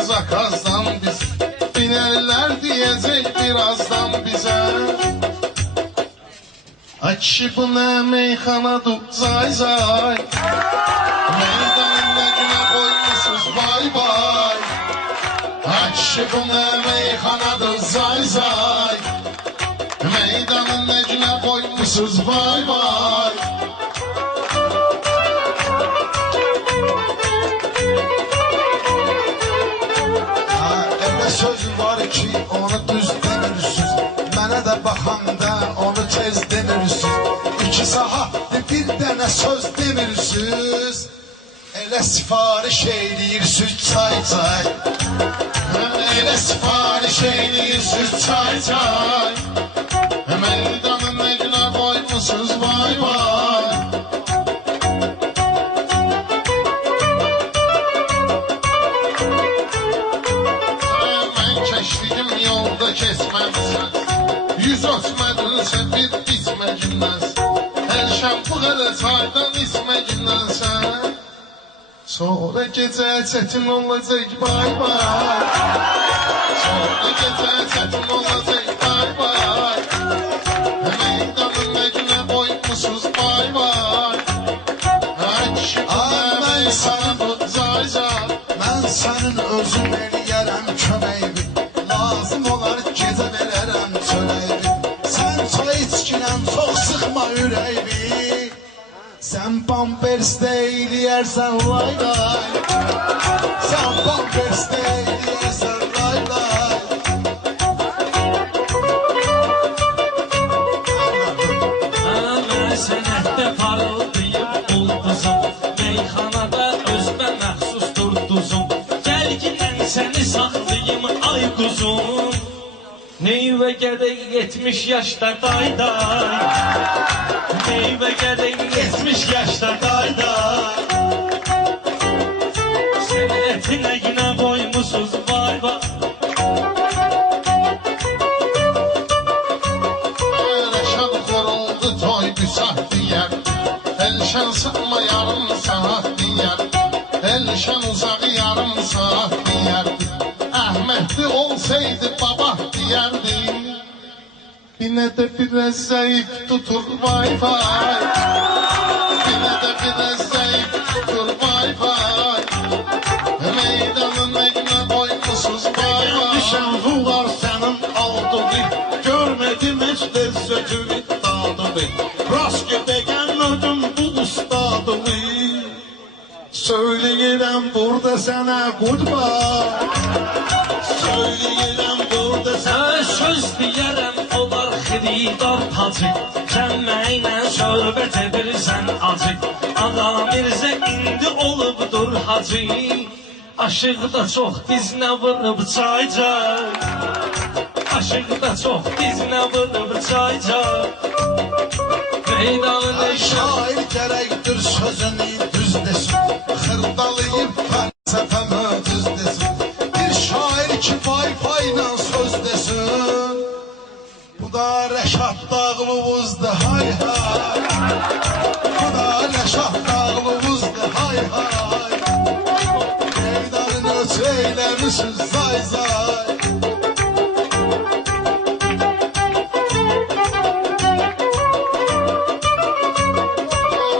Zakazdan biz binerler diyecek birazdan bize. Ay kişi bu ne meyxanadır zay zay, meydanın ne güne koymuşuz bay bay. Ay kişi bu ne meyxanadır zay zay, meydanın ne güne koymuşuz bay bay. Söz var ki onu düz demirsiniz, mənə də baxanda onu tez demirsiniz. İki saatdir bir dənə söz demirsiniz, elə sifariş eyləyirsiniz çay çay. Elə sifariş eyləyirsiniz çay çay, meydanın nə günə koymuşuz vay vay. Yolda kesməlisən, yüz ötmədinsə bir bitmədinləsən, hər şəm bu qədər çaydan ismədinləsən, sonra gecə çətin olacaq bay bay, sonra gecə çətin olacaq bay bay, meydanın nə günə qoymuşuz bay bay. Ay kişi bu nə meyxanadır zay zay, mən sənin özün eləyərəm köməyimi, lazım olar gecə verərəm çörəyimi. Sən çay içkinən çox sıxma ürəyimi, sən pampersdə eləyərsən lay lay, sən pampersdə eləyərsən lay lay. Mən sənətdə parıldayım ulduzum, meyxanada özmə məxsusdur duzum, gəl ki mən səni saxlayım ay quzum. Meyvə gədək 70 yaşda dayday, meyvə gədək 70 yaşda dayday, sənətinə günə qoymuşuz vay vay. Rəşad qoruldu toy büsah deyər, Elşən sığma yarım saat deyər, Elşən uzağı yarım saat deyər. Əhmədli olsaydı baba deyərdi, yine de biraz zayıf tutur vay vay, yine de biraz zayıf tutur vay vay, meydanın eline koymuşuz vay vay. Düşən rular sənin aldığını, görmədim heç də sözünü dadını, rast gedəyən ödüm bu ustadını, söyləyirəm burada sənə goodbye, söyləyirəm burada sənə Söz deyərəm olar xididar tacı, cəmməylə söhbət edirsən acı, Ağa Mirzə indi olubdur hacı, aşıqda çox dizinə vurub çay çay, aşıqda çox dizinə vurub çay çay. Meydanın şair gərəkdir sözünü düz desin, xırdalayıb fəlsəfəmə düz desin. Bir şair ki Wi-Fi-la söz desin, bu da Rəşad Dağlıbızdır hay hay, bu da Rəşad Dağlıbızdır hay hay. Meydanın ölçü eyləmişiz zay zay.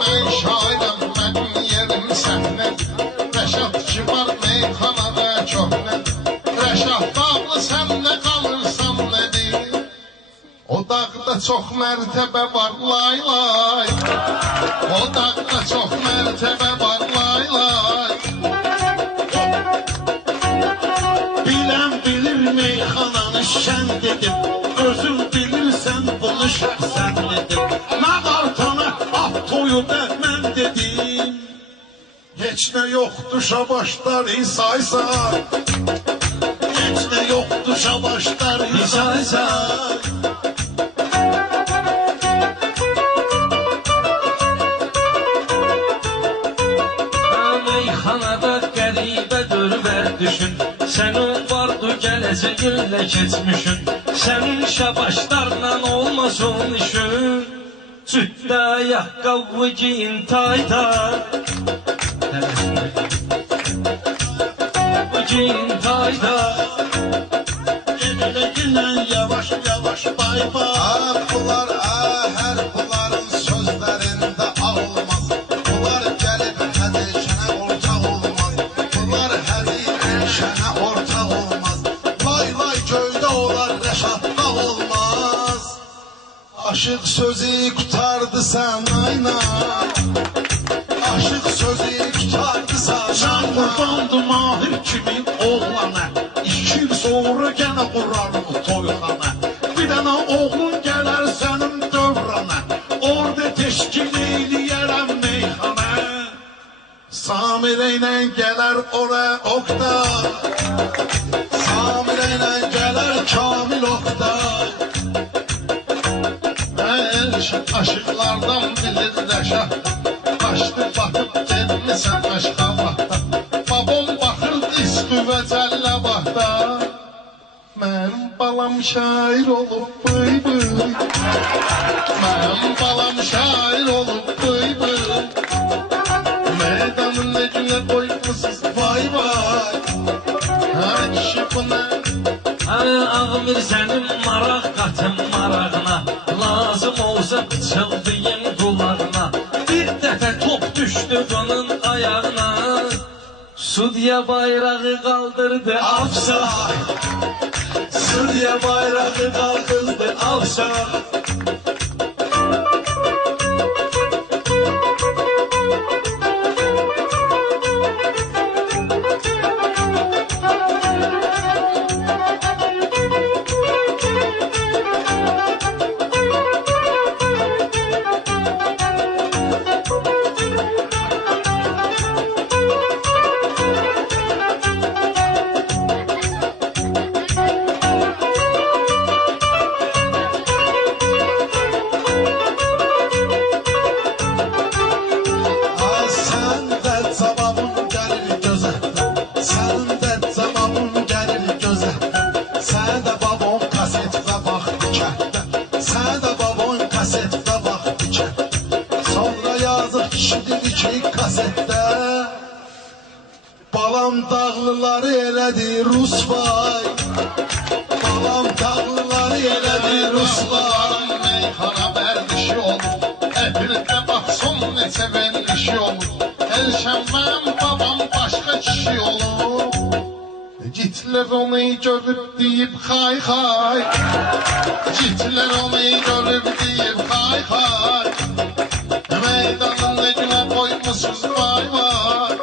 Ben şairəm, mənim yerim səhnədir, Rəşad ki var meyxanada köhnədir, Rəşad dağlı sən nə qalırsan nədir, o dağda çox mərtəbə var lay lay, o dağda çox mərtəbə var lay lay. Bilən bilir meyxananı şən dedim, özün bilirsən bunu şəxsən dedim. Mən artana at toyu mən dedim, heç nə yoxdur şabaşlar say say, heç nə yoxdur şabaşlar say say. meyxanada qəribədir vər düşün, sənin vardı gələcəginlə keçmişin, sənin şabaşlarla olmasın işin, cütdə ayaqqabı giyin tayda. gin tayda. Gecele yine yavaş yavaş bay bay. Ah bunlar her bunların sözlerinde olmaz. Bunlar gelip hedişene ortak olmaz. Bunlar hedişene ortak olmaz. Lay lay köyde olar reşatta olmaz. Aşık sözü kurtardı sen ayna. Aşık sözü kurtardı sen Sen ayna. kurbandı mahir kimin oğlana. 2 yıl sonra gene kurarım toyxana. Bir dənə oğlun gələr sənin dövrana. Orada teşkil eyləyərəm meyxana. Samire ilə gələr oraya Oktay. Samire ile gelir Kamil Oktay. Aşıklardan bilir reşah. Kaçtı bakıp gelmişsen aşka vakta. Babam bakır diskü ve cellabahta. Mənim balam şair olub bıy bıy. Mənim balam şair olub bıy bıy. Meydanın ne güne koymuşsuz vay vay. Ha kişi bu ne? Ağmir sənin maraq qatın marağına. Lazım olsa pıçıldayım qulağına. Bir dəfə top düşdü onun ayağına. Sudya bayrağı kaldırdı afşar. Sudya bayrağı kaldırdı afşar. Ah sen de cevabın gelir göze. Sen de cevabın gelir göze. Sen de babon kasetle baktı kəhdə. Sen de babon kasetle baktı kəhdə. Sonra yazık kişidir ki kasette. Balam dağlıları elədi Rusvay. Balam dağlıları elədi Rusvay. Meyxana bərdişi olur. Əbirdə baxsın neçə verişi olur. Elşənməm babam başqa kişi olur. Gitlər onu görüb deyib xay xay. Gitlər onu görüb deyib xay xay. Meydanın ne günə koymuşsuz vay vay.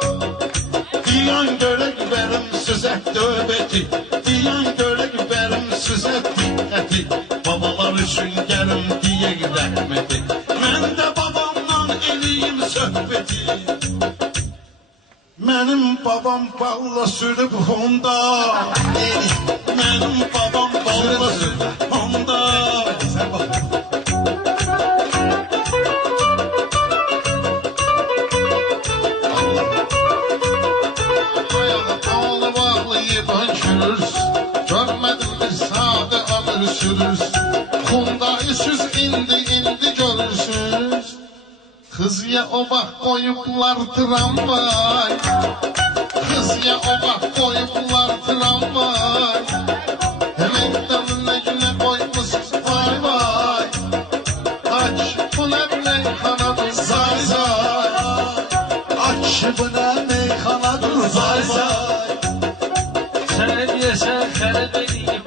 Diyan görək verim sizə dövbəti. Diyan görək verim sizə diqqəti. Babalar üçün gəlim deyək rəhməti. Mən də babamdan eləyim söhbəti. Mənim babam balla sürüb Honda. Mənim babam balla sürüb Honda. Ayağı bağlı bağlayıb hönkürürs. Görmədim bir sadə ömür sürürs. Xundayı süz indi görürsüz. Kızya o vaxt koyublar tramvay. Kızya o vaxt koyublar tramvay. Meydanın ne güne koymuşsuz vay vay. Aç bu ne meyxanadır zay zay. Aç bu ne meyxanadır zay zay. Sənə deyəsən xərib edeyim